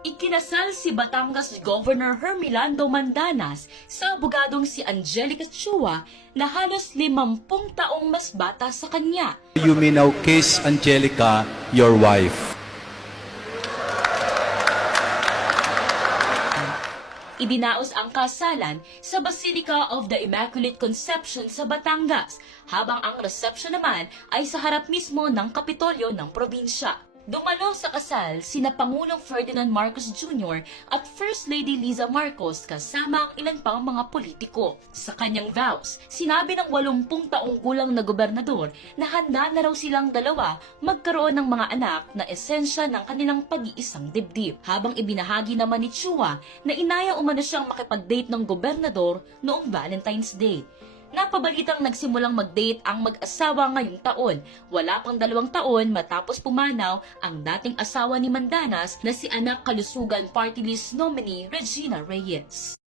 Ikinasal si Batangas Governor Hermelando Mandanas sa abogadong si Angelica Chua na halos 50 taong mas bata sa kanya. You may now kiss Angelica, your wife. Idinaos ang kasalan sa Basilica of the Immaculate Conception sa Batangas, habang ang resepsyon naman ay sa harap mismo ng Kapitolyo ng probinsya. Dumalo sa kasal sina Pangulong Ferdinand Marcos Jr. at First Lady Liza Marcos kasama ang ilan pang mga politiko. Sa kanyang vows, sinabi ng 80 taong gulang na gobernador na handa na raw silang dalawa magkaroon ng mga anak na esensya ng kanilang pag-iisang dibdib. Habang ibinahagi naman ni Chua na inaya umano siyang makipag-date ng gobernador noong Valentine's Day. Napabalitang nagsimulang mag-date ang mag-asawa ngayong taon. Wala pang 2 taon matapos pumanaw ang dating asawa ni Mandanas na si anak kalusugan party list nominee Regina Reyes.